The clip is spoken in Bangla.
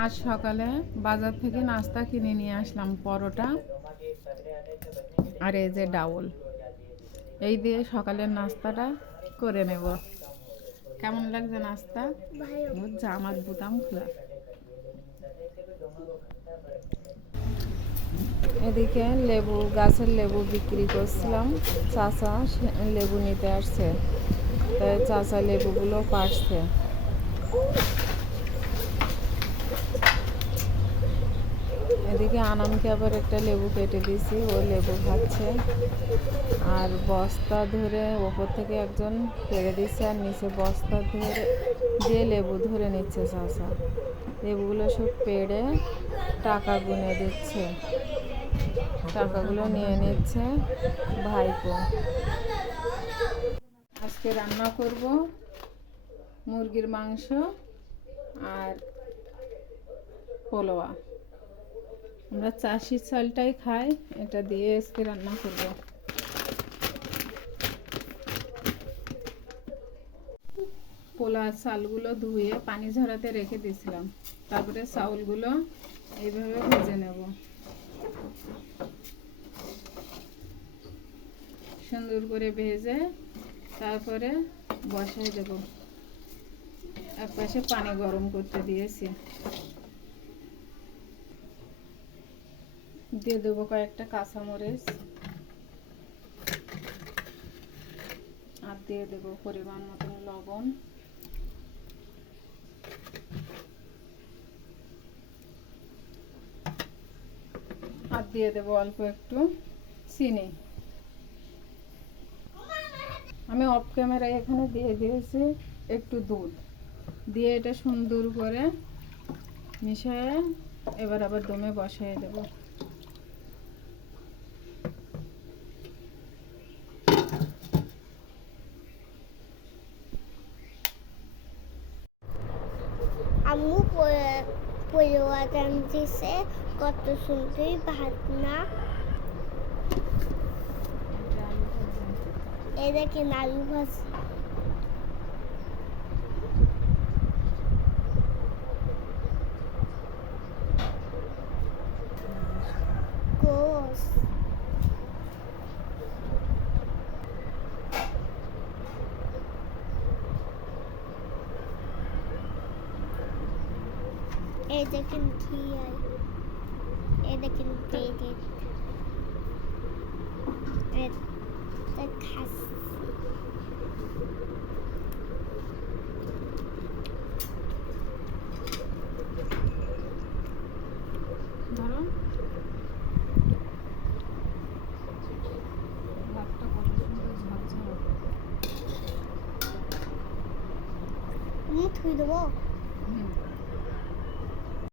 আজ সকালে বাজার থেকে নাস্তা কিনে নিয়ে আসলাম, পরোটা আর এই যে ডাউল। এই দিয়ে সকালের নাস্তাটা করে নেব। কেমন লাগছে নাস্তা? বুঝছে আমার বুতাম খোলা। এদিকে লেবু গাছের লেবু বিক্রি করছিলাম, চাচা লেবু নিতে আসছে, তাই চাচা লেবুগুলো পাড়ছে। এদিকে আনামকে আবার একটা লেবু কেটে দিয়েছি, ও লেবু খাচ্ছে। আর বস্তা ধরে ওপর থেকে একজন পেড়ে দিচ্ছে, আর নিচে বস্তা ধরে দিয়ে লেবু ধরে নিচ্ছে চাচা। লেবুগুলো সব পেড়ে টাকা গুনে দিচ্ছে, টাকাগুলো নিয়ে নিচ্ছে ভাইপো। আজকে রান্না করব মুরগির মাংস আর পোলোয়া। আমরা চাষি চালটাই খাই, এটা দিয়ে আজকে রান্না করব। পোলা চালগুলো ধুয়ে পানি ঝরাতে রেখে দিয়েছিলাম, তারপরে চাউলগুলো এইভাবে ভেজে নেব। সুন্দর করে ভেজে তারপরে বসাই দেব। এক পাশে পানি গরম করতে দিয়েছি, দিয়ে দেবো কয়েকটা কাঁচামরিচ, আর দিয়ে দেবো পরিমাণ মতন লবণ, আর দিয়ে দেবো অল্প একটু চিনি। আমি অফ ক্যামেরায় এখানে দিয়ে দিয়েছি একটু দুধ দিয়ে, এটা সুন্দর করে মিশিয়ে এবার আবার দমে বসাই দেব। আম্মু পোলোয়া রাঁধতেছে, কত সুন্দর ভাত না। এই দেখেন আলু ভাজি। গোস এই দেখেন কি হয়, এই দেখেন খাচ্ছি। ধরো ভাতটা কত সুন্দর ঝরঝরে। আমি থুই দেবো।